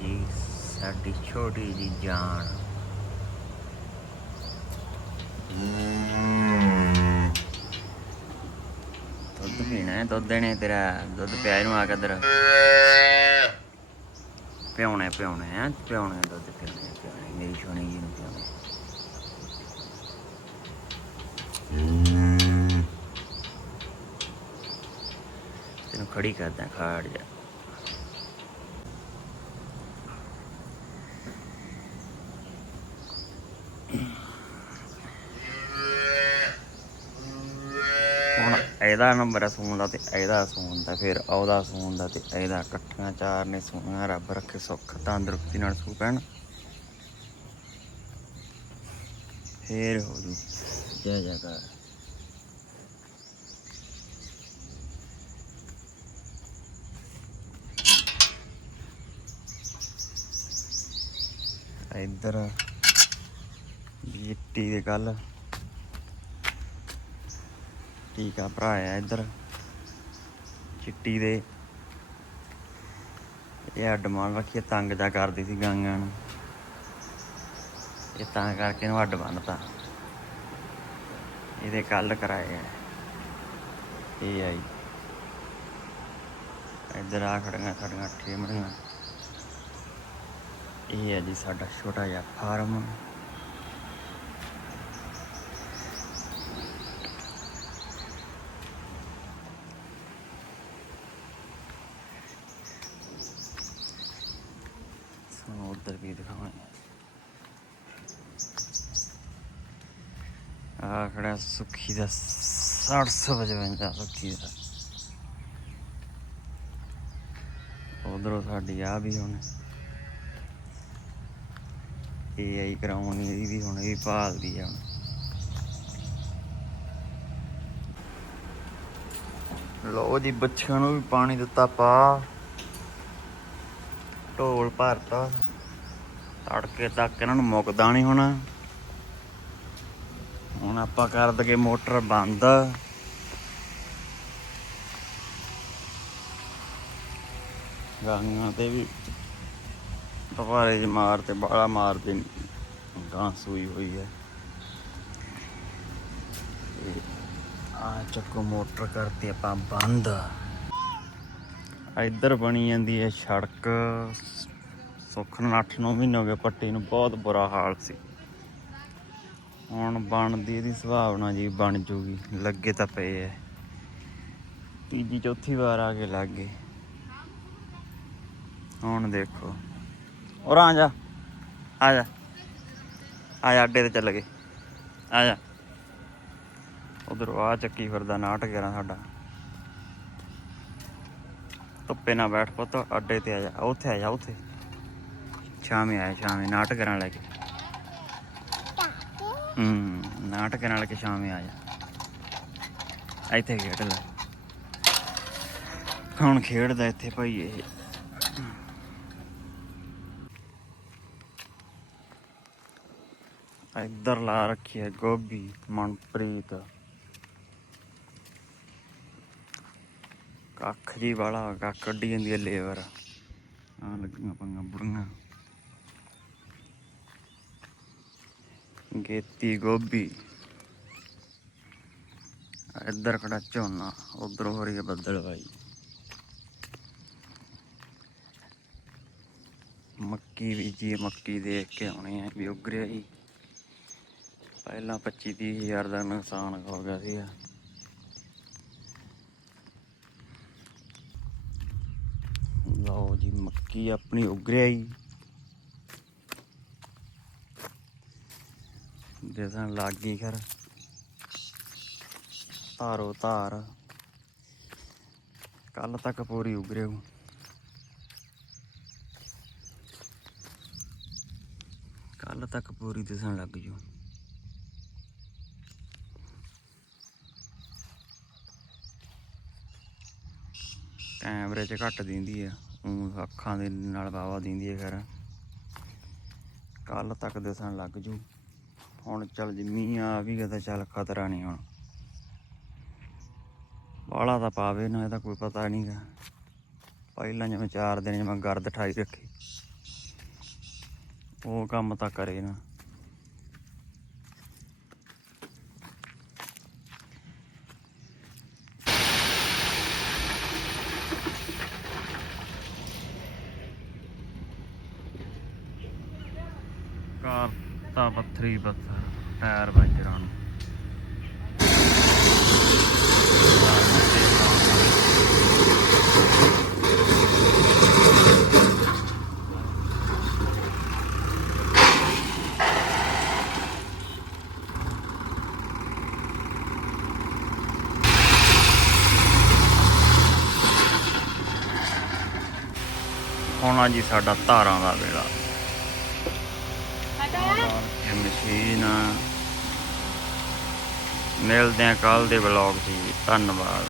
ਜੀ, ਸਾਡੀ ਛੋਟੀ ਜੀ ਜਾਨ। ਦੁੱਧ ਪੀਣਾ ਹੈ, ਦੁੱਧ ਦੇਣੇ ਤੇਰਾ। ਦੁੱਧ ਪਿਆ ਨੂੰ ਆ ਕੇ ਦਰ ਪਿਉਣੇ ਪਿਉਣੇ ਹੈ ਪਿਉਣੇ ਦੁੱਧ ਪਿਉਣੇ ਪਿਉਣੇ ਮੇਰੀ ਛੋਣੀ ਜੀ ਨੂੰ ਪਿਉਣੇ ਤੈਨੂੰ ਖੜੀ ਕਰਦਾ, ਖਾੜ ਜਾ ਹੁਣ ਇਹਦਾ ਨੰਬਰ ਹੈ ਸੂਣ ਦਾ ਤੇ ਇਹਦਾ ਸੂਣ ਦਾ, ਫਿਰ ਉਹਦਾ ਸੂਣ ਦਾ ਤੇ ਇਹਦਾ। ਇਕੱਠੀਆਂ ਚਾਰ ਨੇ ਸੂਣਾ ਰੱਬ ਰੱਖੇ ਸੁੱਖ, ਤੰਦਰੁਸਤੀ ਨਾਲ ਸੂ ਪੈਣ ਫੇਰ ਹੋ ਜੂ। ਜੈ ਜੈਕਾਰ। ਇੱਧਰ ਬੀਟੀ ਦੇ ਗੱਲ। ਭਰਾ ਭਰਾਇਆ ਇੱਧਰ? ਚਿੱਟੀ ਦੇ। ਇਹ ਅੱਡ ਮਾਰ ਰੱਖੀ ਤੰਗ ਜਾ ਕਰਦੀ ਸੀ ਗਾਂਗਾਂ ਨੂੰ। ਇਹ ਤਾਂ ਕਰਕੇ ਇਹਨੂੰ ਅੱਡ ਬੰਨਤਾ। ਇਹਦੇ ਕੱਲ ਕਰਾਏ ਆ। ਇਹ ਆਈ ਇੱਧਰ ਆ ਖੜੀਆਂ ਸਾਡੀਆਂ ਠੇਮੜੀਆਂ। ਇਹ ਹੈ ਜੀ ਸਾਡਾ ਛੋਟਾ ਜਿਹਾ ਫਾਰਮ। ਸਾਨੂੰ ਉਧਰ ਵੀ ਦਿਖਾਉਣੇ ਆ ਖੜਾ ਸੁੱਖੀ ਦਾ 655 ਸੁੱਖੀ ਦਾ। ਉਧਰੋਂ ਸਾਡੀ ਆ ਵੀ ਹੁਣ। ਇਹ ਆਈ ਕਰਾਉਣੀ ਇਹਦੀ ਵੀ ਹੁਣ ਇਹ ਵੀ ਭਾਲਦੀ ਆ ਹੁਣ। ਲੋ ਜੀ, ਬੱਚਿਆਂ ਨੂੰ ਵੀ ਪਾਣੀ ਦਿੱਤਾ ਪਾ। ਢੋਲ ਭਰਤਾ। ਤੜਕੇ ਤੱਕ ਇਹਨਾਂ ਨੂੰ ਮੁੱਕਦਾ ਨਹੀਂ ਹੋਣਾ। ਹੁਣ ਆਪਾਂ ਕਰ ਦਗੇ ਮੋਟਰ ਬੰਦ। ਗਾਂਗਾਂ ਤੇ ਵੀ ਪਵਾਰੇ ਮਾਰ ਤੇ ਬਾਲਾ ਮਾਰਦੇ ਗਾਂ ਸੂਈ ਹੋਈ ਹੈ। ਆ ਚੱਕੋ ਮੋਟਰ ਕਰਤੀ ਆਪਾਂ ਬੰਦ। ਇੱਧਰ ਬਣੀ ਜਾਂਦੀ ਹੈ ਸੜਕ। ਸੁੱਖ ਨਾਲ 8-9 ਮਹੀਨੇ ਹੋ ਗਏ, ਪੱਟੀ ਨੂੰ ਬਹੁਤ ਬੁਰਾ ਹਾਲ ਸੀ। ਹੁਣ ਬਣਦੀ ਇਹਦੀ ਸੁਭਾਵਨਾ ਜੀ ਬਣ ਜੂਗੀ, ਲੱਗੇ ਤਾਂ ਪਏ ਐ। ਤੀਜੀ, ਚੌਥੀ ਵਾਰ ਆ ਕੇ ਲੱਗ ਗਏ। ਹੁਣ ਦੇਖੋ। ਔਰ ਆ ਜਾ। ਆ ਜਾ। ਆ ਜਾ, ਅੱਡੇ ਤੇ ਚੱਲ ਗਏ। ਆ ਜਾ। ਉਧਰ ਆ ਚੱਕੀ ਫਿਰਦਾ ਨਾਟਕ ਕਰਾਂ ਸਾਡਾ। ਧੁੱਪੇ ਨਾ ਬੈਠ ਪੁੱਤ, ਅੱਡੇ ਤੇ ਆ ਜਾ। ਉੱਥੇ ਆ ਜਾ, ਉੱਥੇ। ਸ਼ਾਮੇ ਆਇਆ ਸ਼ਾਮੇ ਨਾਟਕ ਕਰਨ ਲੈ ਕੇ ਹੂੰ ਨਾਟਕ ਨਾਲ ਕੇ ਸ਼ਾਮੇ ਆ ਇੱਥੇ ਖੇਡ ਲੈ। ਹੁਣ ਖੇਡਦਾ ਇੱਥੇ ਭਾਈ ਇਹ। ਇੱਧਰ ਲਾ ਰੱਖੀ ਹੈ ਗੋਭੀ, ਮਨਪ੍ਰੀਤ। ਕੱਖ ਜੀ ਵਾਲਾ, ਕੱਖ ਕੱਢੀ ਜਾਂਦੀ ਹੈ ਲੇਬਰ। ਆ ਲੱਗੀਆਂ ਪੰਗਾ ਬੁੜੀਆਂ। ਗੇਤੀ ਗੋਭੀ ਇੱਧਰ ਖੜਾ ਝੋਨਾ ਉਧਰ ਹੋ ਰਹੀ ਹੈ ਬੱਦਲਵਾਈ ਮੱਕੀ ਬੀਜੀ ਮੱਕੀ ਦੇਖ ਕੇ ਆਉਣੇ ਆ ਵੀ ਉੱਗ ਰਿਹਾ ਜੀ ਪਹਿਲਾਂ 25 ਤੀਹ ਹਜ਼ਾਰ ਦਾ ਨੁਕਸਾਨ ਹੋ ਗਿਆ ਸੀਗਾ ਲਓ ਜੀ ਮੱਕੀ ਆਪਣੀ ਉੱਗ ਰਿਹਾ ਜੀ ਦਿਸਣ ਲੱਗ ਗਈ ਖਰ। ਧਾਰੋ ਧਾਰ। ਕੱਲ ਤੱਕ ਪੂਰੀ ਉੱਗ ਰਹੂ ਕੱਲ ਤੱਕ ਪੂਰੀ ਦਿਸਣ ਲੱਗ ਜੂ। ਕੈਮਰੇ 'ਚ ਘੱਟ ਦਿੰਦੀ ਆ। ਊਂ ਅੱਖਾਂ ਦੇ ਨਾਲ ਬਾਵਾ ਦਿੰਦੀ ਹੈ ਖੈਰ। ਕੱਲ ਤੱਕ ਦਿਸਣ ਲੱਗ ਜੂ। ਹੁਣ ਚੱਲ ਜਿੰਨੀ ਮੀਂਹ ਆ ਵੀ ਗਿਆ ਤਾਂ ਚੱਲ ਖਤਰਾ ਨਹੀਂ ਹੁਣ। ਬਾਲਾ ਤਾਂ ਪਾਵੇ ਨਾ ਇਹਦਾ ਕੋਈ ਪਤਾ ਨਹੀਂ ਗਾ। ਪਹਿਲਾਂ ਜਿਵੇਂ ਚਾਰ ਦਿਨ ਜਿਵੇਂ ਗਰਦ ਠਾਈ ਰੱਖੀ। ਉਹ ਕੰਮ ਤਾਂ ਕਰੇ ਨਾ। 3 ਬੱਤਰ ਟਾਇਰ ਬੰਜਰਾਂ ਨੂੰ ਆਉਣਾ ਜੀ ਸਾਡਾ ਧਾਰਾਂ ਦਾ ਵੇਲਾ। ਇਹ ਮਸ਼ੀਨ ਆ। ਮਿਲਦੇ ਆ ਕੱਲ ਦੇ ਵਲੌਗ 'ਚ ਜੀ ਧੰਨਵਾਦ